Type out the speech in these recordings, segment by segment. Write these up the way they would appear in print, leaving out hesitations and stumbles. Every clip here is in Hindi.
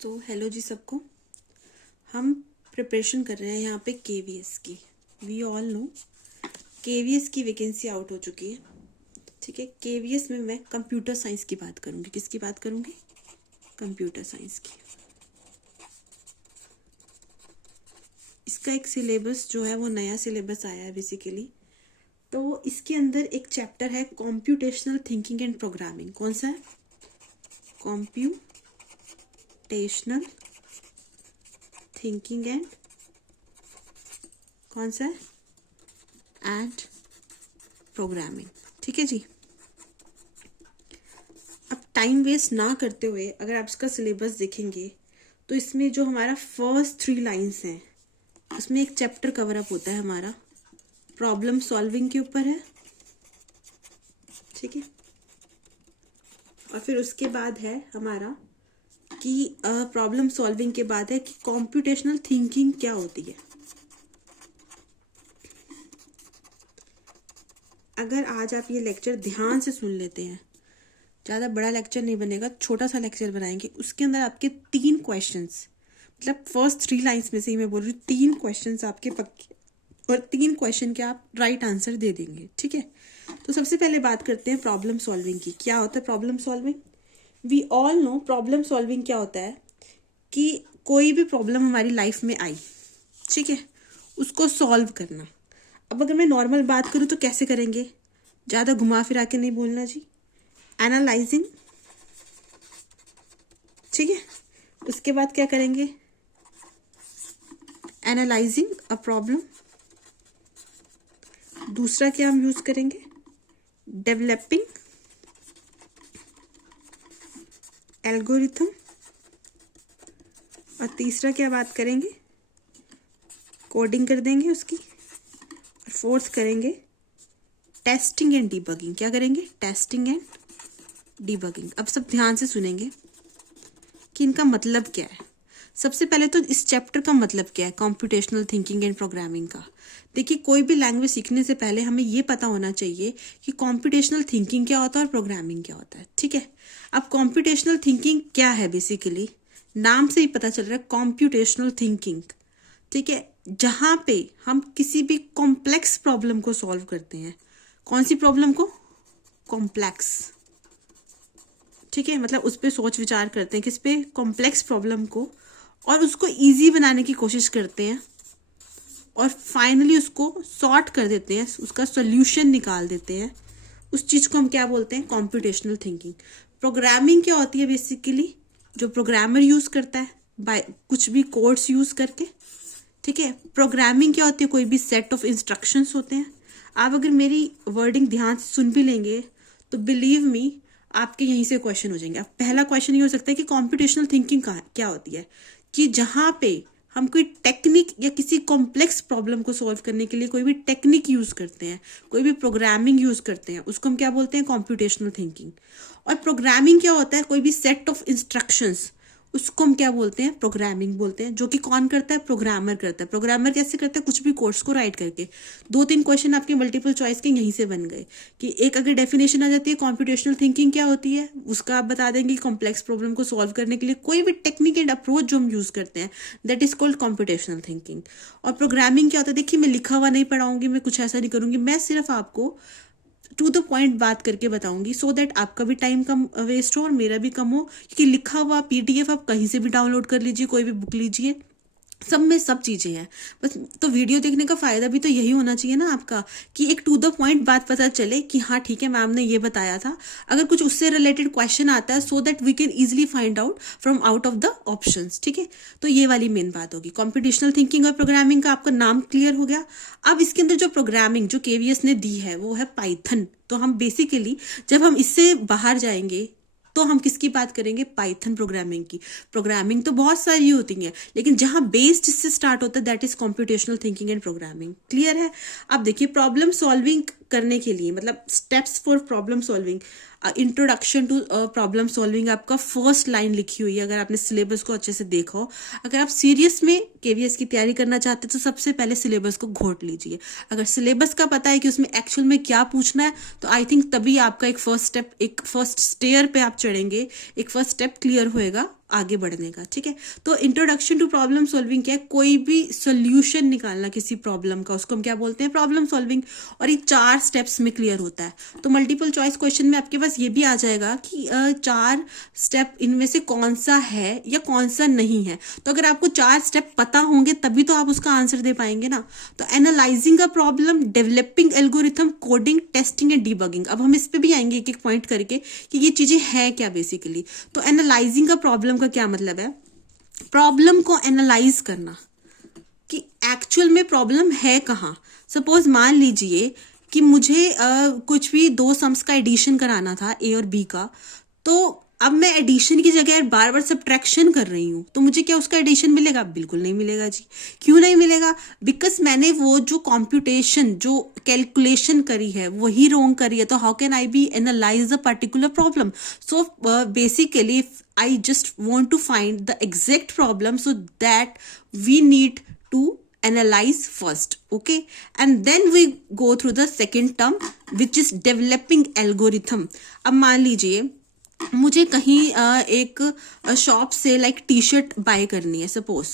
तो हेलो जी सबको। हम प्रिपरेशन कर रहे हैं यहाँ पे केवीएस की। वी ऑल नो केवीएस की वैकेंसी आउट हो चुकी है। ठीक है, केवीएस में मैं कंप्यूटर साइंस की बात करूँगी। किसकी बात करूँगी? कंप्यूटर साइंस की। इसका एक सिलेबस जो है वो नया सिलेबस आया है बेसिकली। तो इसके अंदर एक चैप्टर है कॉम्प्यूटेशनल थिंकिंग एंड प्रोग्रामिंग। कौन सा है? कॉम्प्यूटेशनल थिंकिंग एंड कौन सा है? And programming. ठीक है जी। अब टाइम वेस्ट ना करते हुए अगर आप इसका सिलेबस देखेंगे तो इसमें जो हमारा फर्स्ट 3 लाइंस हैं उसमें एक चैप्टर कवर अप होता है हमारा प्रॉब्लम सॉल्विंग के ऊपर है। ठीक है, और फिर उसके बाद है हमारा कि प्रॉब्लम सॉल्विंग के बाद है कि कॉम्प्यूटेशनल थिंकिंग क्या होती है। अगर आज आप ये लेक्चर ध्यान से सुन लेते हैं, ज़्यादा बड़ा लेक्चर नहीं बनेगा, छोटा सा लेक्चर बनाएंगे। उसके अंदर आपके 3 क्वेश्चंस, मतलब फर्स्ट 3 लाइंस में से ही मैं बोल रही हूँ 3 क्वेश्चंस आपके पक्के, और 3 क्वेश्चन के आप राइट आंसर दे देंगे। ठीक है, तो सबसे पहले बात करते हैं प्रॉब्लम सॉल्विंग की। क्या होता है problem solving? We all know problem solving क्या होता है कि कोई भी प्रॉब्लम हमारी लाइफ में आई, ठीक है, उसको सॉल्व करना। अब अगर मैं नॉर्मल बात करूँ तो कैसे करेंगे? ज़्यादा घुमा फिरा के नहीं बोलना जी। एनालाइजिंग, ठीक है। उसके बाद क्या करेंगे? Analysing a problem. दूसरा क्या हम यूज करेंगे? Developing algorithm. और तीसरा क्या बात करेंगे? कोडिंग कर देंगे उसकी। और फोर्थ करेंगे टेस्टिंग एंड डिबगिंग। क्या करेंगे? Testing and debugging. अब सब ध्यान से सुनेंगे कि इनका मतलब क्या है। सबसे पहले तो इस चैप्टर का मतलब क्या है, कंप्यूटेशनल थिंकिंग एंड प्रोग्रामिंग का। देखिए, कोई भी लैंग्वेज सीखने से पहले हमें ये पता होना चाहिए कि कंप्यूटेशनल थिंकिंग क्या होता है और प्रोग्रामिंग क्या होता है। ठीक है, अब कंप्यूटेशनल थिंकिंग क्या है? बेसिकली नाम से ही पता चल रहा है कंप्यूटेशनल थिंकिंग। ठीक है, जहाँ पे हम किसी भी कॉम्प्लेक्स प्रॉब्लम को सॉल्व करते हैं। कौन सी प्रॉब्लम को? कॉम्प्लेक्स। ठीक है, मतलब उस पर सोच विचार करते हैं, किस पे? कॉम्प्लेक्स प्रॉब्लम को, और उसको इजी बनाने की कोशिश करते हैं और फाइनली उसको सॉर्ट कर देते हैं, उसका सॉल्यूशन निकाल देते हैं। उस चीज़ को हम क्या बोलते हैं? Computational thinking. प्रोग्रामिंग क्या होती है? बेसिकली जो प्रोग्रामर यूज़ करता है बाय कुछ भी कोड्स यूज़ करके। ठीक है, प्रोग्रामिंग क्या होती है? कोई भी सेट ऑफ इंस्ट्रक्शंस होते हैं। आप अगर मेरी वर्डिंग ध्यान से सुन भी लेंगे तो बिलीव मी आपके यहीं से क्वेश्चन हो जाएंगे। अब पहला क्वेश्चन ये हो सकता है कि कंप्यूटेशनल थिंकिंग क्या होती है? कि जहाँ पे हम कोई टेक्निक या किसी कॉम्प्लेक्स प्रॉब्लम को सॉल्व करने के लिए कोई भी टेक्निक यूज करते हैं, कोई भी प्रोग्रामिंग यूज करते हैं, उसको हम क्या बोलते हैं? Computational thinking. और प्रोग्रामिंग क्या होता है? कोई भी सेट ऑफ इंस्ट्रक्शंस, उसको हम क्या बोलते हैं? प्रोग्रामिंग बोलते हैं। जो कि कौन करता है? प्रोग्रामर करता है। प्रोग्रामर कैसे करता है? कुछ भी कोड्स को राइट करके। 2-3 क्वेश्चन आपके मल्टीपल चॉइस के यहीं से बन गए कि एक अगर डेफिनेशन आ जाती है कंप्यूटेशनल थिंकिंग क्या होती है, उसका आप बता देंगे कॉम्प्लेक्स प्रॉब्लम को सॉल्व करने के लिए कोई भी टेक्निक एंड अप्रोच जो हम यूज करते हैं, that is called computational thinking. और प्रोग्रामिंग क्या होता है? देखिए, मैं लिखा हुआ नहीं पढ़ाऊंगी, मैं कुछ ऐसा नहीं करूंगी, मैं सिर्फ आपको टू द पॉइंट बात करके बताऊंगी, सो दैट आपका भी टाइम कम वेस्ट हो और मेरा भी कम हो। क्योंकि लिखा हुआ पीडीएफ आप कहीं से भी डाउनलोड कर लीजिए, कोई भी बुक लीजिए, सब में सब चीज़ें हैं। बस तो वीडियो देखने का फ़ायदा भी तो यही होना चाहिए ना आपका, कि एक टू द पॉइंट बात पता चले कि हाँ ठीक है, मैम ने ये बताया था। अगर कुछ उससे रिलेटेड क्वेश्चन आता है, so that we can easily find out from out of the options. ठीक है, तो ये वाली मेन बात होगी। कंप्यूटेशनल थिंकिंग और प्रोग्रामिंग का आपका नाम क्लियर हो गया। अब इसके अंदर जो प्रोग्रामिंग जो केवीएस ने दी है वो है पाइथन। तो हम बेसिकली जब हम इससे बाहर जाएंगे तो हम किसकी बात करेंगे? पाइथन प्रोग्रामिंग की। प्रोग्रामिंग तो बहुत सारी होती है, लेकिन जहां बेस जिससे स्टार्ट होता है that is computational thinking and programming. Clear है? अब देखिए, प्रॉब्लम सॉल्विंग करने के लिए, मतलब steps for problem solving, introduction to problem solving आपका फर्स्ट लाइन लिखी हुई है। अगर आपने सिलेबस को अच्छे से देखा हो, अगर आप सीरियस में केवीएस की तैयारी करना चाहते हैं तो सबसे पहले सिलेबस को घोट लीजिए। अगर सिलेबस का पता है कि उसमें एक्चुअल में क्या पूछना है, तो आई थिंक तभी आपका एक फर्स्ट स्टेप, एक फर्स्ट स्टेयर पे आप चढ़ेंगे, एक फर्स्ट स्टेप क्लियर होएगा आगे बढ़ने का। ठीक है, तो इंट्रोडक्शन टू प्रॉब्लम सॉल्विंग क्या है, कोई भी सोल्यूशन निकालना किसी प्रॉब्लम का, उसको हम क्या बोलते हैं, प्रॉब्लम सॉल्विंग। और ये 4 स्टेप्स में क्लियर होता है। तो मल्टीपल चॉइस क्वेश्चन में आपके पास ये भी आ जाएगा कि 4 स्टेप इनमें से कौन सा है या कौन सा नहीं है। तो अगर आपको 4 स्टेप पता होंगे तभी तो आप उसका आंसर दे पाएंगे ना। तो analysing a problem, developing algorithm, coding, testing and debugging. अब हम इस पे भी आएंगे एक एक पॉइंट करके कि ये चीजें हैं क्या बेसिकली। तो एनालाइजिंग अ प्रॉब्लम का क्या मतलब है, प्रॉब्लम को एनालाइज करना कि एक्चुअल में प्रॉब्लम है कहाँ। सपोज मान लीजिए कि मुझे कुछ भी 2 सम्स का एडिशन कराना था, ए और बी का, तो अब मैं एडिशन की जगह बार बार सब्ट्रैक्शन कर रही हूँ, तो मुझे क्या उसका एडिशन मिलेगा, बिल्कुल नहीं मिलेगा जी। क्यों नहीं मिलेगा, बिकॉज मैंने वो जो कॉम्प्यूटेशन, जो कैलकुलेशन करी है वही रॉन्ग करी है। तो how can I be analyse a particular problem. So basically I just want to find the exact problem, so that we need to analyze first, okay, and then we go through the second term which is developing algorithm. अब मान लीजिए मुझे कहीं एक शॉप से लाइक टी शर्ट बाय करनी है सपोज।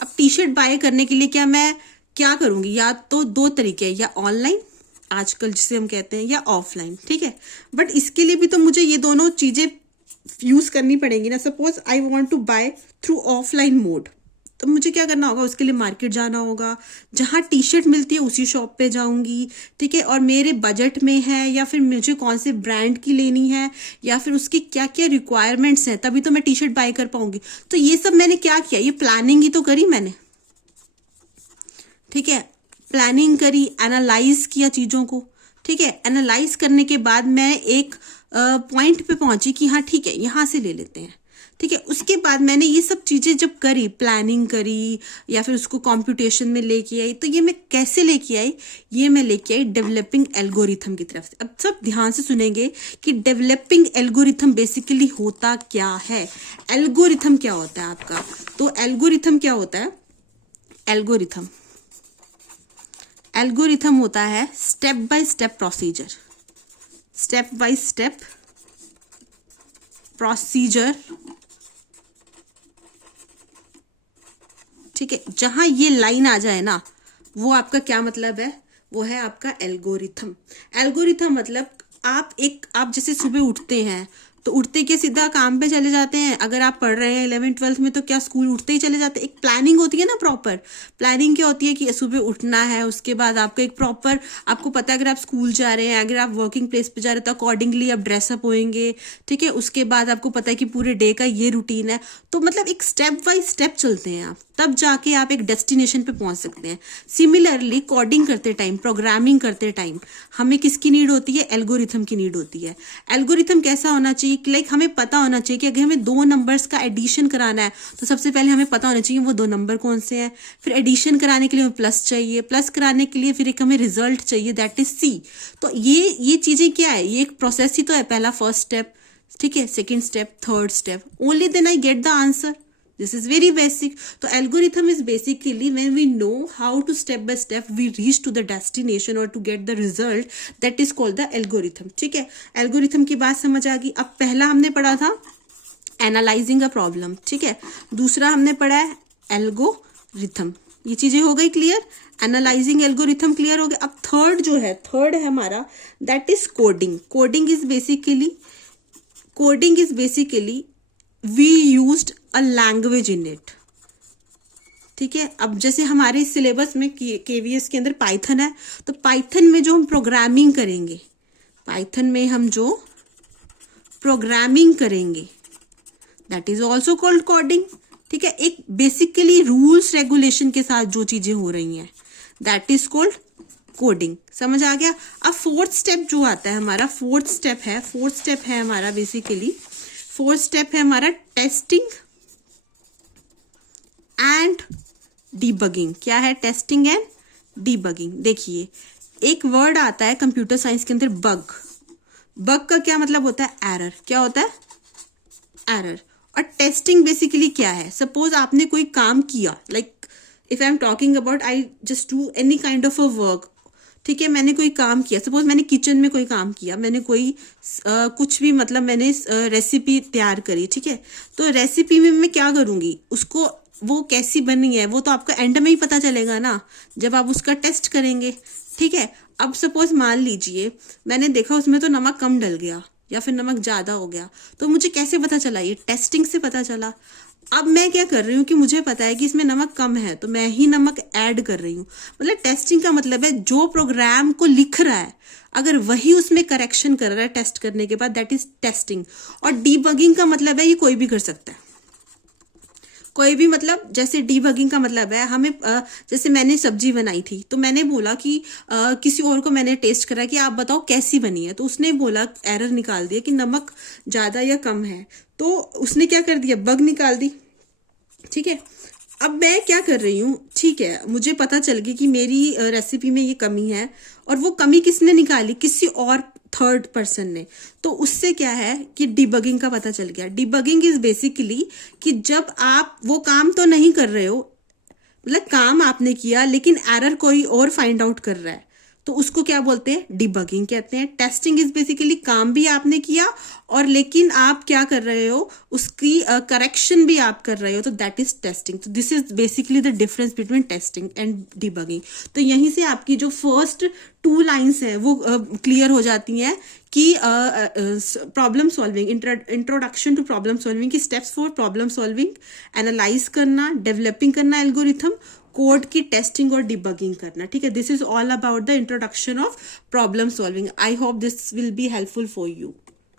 अब टी शर्ट बाय करने के लिए मैं क्या करूंगी, या तो 2 तरीके हैं, या ऑनलाइन आजकल जिसे हम कहते हैं, या ऑफलाइन। ठीक है, बट इसके लिए भी तो मुझे ये दोनों चीजें यूज करनी पड़ेंगी ना। Suppose I want to buy through offline mode, तो मुझे क्या करना होगा, उसके लिए मार्केट जाना होगा, जहाँ टी शर्ट मिलती है उसी शॉप पे जाऊंगी। ठीक है, और मेरे बजट में है, या फिर मुझे कौन से ब्रांड की लेनी है, या फिर उसकी क्या क्या रिक्वायरमेंट्स हैं, तभी तो मैं टी शर्ट बाय कर पाऊंगी। तो ये सब मैंने क्या किया, ये प्लानिंग ही तो करी मैंने। ठीक है, प्लानिंग करी, एनालाइज किया चीजों को। ठीक है, एनालाइज करने के बाद मैं एक पॉइंट पे पहुंची कि हाँ ठीक है यहाँ से ले लेते हैं। ठीक है, उसके बाद मैंने ये सब चीजें जब करी, प्लानिंग करी या फिर उसको कंप्यूटेशन में लेके आई, तो ये मैं कैसे लेके आई, ये मैं लेके आई डेवलपिंग एल्गोरिथम की तरफ से। अब सब ध्यान से सुनेंगे कि डेवलपिंग एल्गोरिथम बेसिकली होता क्या है। एल्गोरिथम क्या होता है आपका, तो एल्गोरिथम क्या होता है, एल्गोरिथम होता है step by step procedure, step by step procedure. ठीक है, जहां ये लाइन आ जाए ना, वो आपका क्या मतलब है, वो है आपका एल्गोरिथम। एल्गोरिथम मतलब आप जैसे सुबह उठते हैं तो उठते के सीधा काम पे चले जाते हैं। अगर आप पढ़ रहे हैं 11th 12th में तो क्या स्कूल उठते ही चले जाते हैं। एक प्लानिंग होती है ना, प्रॉपर प्लानिंग क्या होती है कि सुबह उठना है, उसके बाद आपका एक प्रॉपर, आपको पता है अगर आप स्कूल जा रहे हैं, अगर आप वर्किंग प्लेस पे जा रहे हैं तो अकॉर्डिंगली आप ड्रेसअप होएंगे। ठीक है, उसके बाद आपको पता है कि पूरे डे का ये रूटीन है। तो मतलब एक स्टेप बाय स्टेप चलते हैं आप, तब जाके आप एक डेस्टिनेशन पे पहुंच सकते हैं। सिमिलरली कोडिंग करते टाइम, प्रोग्रामिंग करते टाइम हमें किसकी नीड होती है, एल्गोरिथम की नीड होती है। एल्गोरिथम कैसा होना चाहिए, लाइक हमें पता होना चाहिए कि अगर हमें 2 नंबर्स का एडिशन कराना है तो सबसे पहले हमें पता होना चाहिए वो 2 नंबर कौन से हैं। फिर एडिशन कराने के लिए हमें प्लस चाहिए, प्लस कराने के लिए फिर एक हमें रिजल्ट चाहिए, दैट इज सी। तो ये चीजें क्या है, ये एक प्रोसेस ही तो है। पहला फर्स्ट स्टेप, ठीक है, second step, third step, only then I get the answer. This is very basic. So algorithm is basically when we know how to step by step we reach to the destination or to get the result, that is called the algorithm. ठीक है, algorithm की बात समझ आ गई। अब पहला हमने पढ़ा था analyzing a problem, ठीक है, दूसरा हमने पढ़ा है algorithm। ये चीजें हो गई क्लियर, एनालाइजिंग एल्गोरिथम क्लियर हो गया। अब थर्ड है हमारा, that is coding. Coding is basically we used a language in it। ठीक है, अब जैसे हमारे सिलेबस में केवीएस के अंदर पाइथन है, तो पाइथन में जो हम प्रोग्रामिंग करेंगे, that is also called coding. ठीक है, एक बेसिकली रूल्स रेगुलेशन के साथ जो चीजें हो रही हैं, दैट इज कॉल्ड कोडिंग। समझ आ गया। अब फोर्थ स्टेप जो आता है हमारा, फोर्थ स्टेप है हमारा बेसिकली, फोर्थ स्टेप है हमारा टेस्टिंग एंड डीबगिंग। क्या है, टेस्टिंग एंड डीबगिंग। देखिए, एक वर्ड आता है कंप्यूटर साइंस के अंदर, बग का क्या मतलब होता है, एरर। क्या होता है, एरर। और टेस्टिंग बेसिकली क्या है, सपोज आपने कोई काम किया, like if I am talking about, I just do any kind of a work. ठीक है, मैंने कोई काम किया, सपोज मैंने किचन में कोई काम किया, मैंने कोई कुछ भी मतलब मैंने रेसिपी तैयार करी, ठीक है। तो रेसिपी में मैं क्या करूँगी, उसको वो कैसी बनी है वो तो आपको एंड में ही पता चलेगा ना, जब आप उसका टेस्ट करेंगे, ठीक है। अब सपोज मान लीजिए मैंने देखा उसमें तो नमक कम डल गया या फिर नमक ज़्यादा हो गया, तो मुझे कैसे पता चला, ये टेस्टिंग से पता चला। अब मैं क्या कर रही हूँ कि मुझे पता है कि इसमें नमक कम है तो मैं ही नमक ऐड कर रही हूँ। मतलब टेस्टिंग का मतलब है जो प्रोग्राम को लिख रहा है अगर वही उसमें करेक्शन कर रहा है टेस्ट करने के बाद, दैट इज टेस्टिंग। और डीबगिंग का मतलब है ये कोई भी कर सकता है, कोई भी, मतलब जैसे डीबगिंग का मतलब है हमें जैसे मैंने सब्जी बनाई थी तो मैंने बोला कि किसी और को मैंने टेस्ट करा कि आप बताओ कैसी बनी है, तो उसने बोला एरर निकाल दिया कि नमक ज़्यादा या कम है, तो उसने क्या कर दिया, बग निकाल दी, ठीक है। अब मैं क्या कर रही हूँ, ठीक है, मुझे पता चल गया कि मेरी रेसिपी में ये कमी है, और वो कमी किसने निकाली, किसी और थर्ड पर्सन ने, तो उससे क्या है कि डिबगिंग का पता चल गया। डिबगिंग इज बेसिकली कि जब आप वो काम तो नहीं कर रहे हो, मतलब काम आपने किया लेकिन एरर कोई और फाइंड आउट कर रहा है, तो उसको क्या बोलते हैं, डिबगिंग कहते हैं। टेस्टिंग इज बेसिकली काम भी आपने किया और लेकिन आप क्या कर रहे हो, उसकी करेक्शन भी आप कर रहे हो, तो दैट इज टेस्टिंग। तो this is basically the difference between testing and debugging. तो यहीं से आपकी जो फर्स्ट 2 लाइन्स है वो क्लियर हो जाती हैं कि problem solving, introduction to problem solving की steps for problem solving, analyse करना, डेवलपिंग करना एल्गोरिथम, कोड की टेस्टिंग और डिबगिंग करना, ठीक है। This is all about the introduction of problem solving. I hope this will be helpful for you.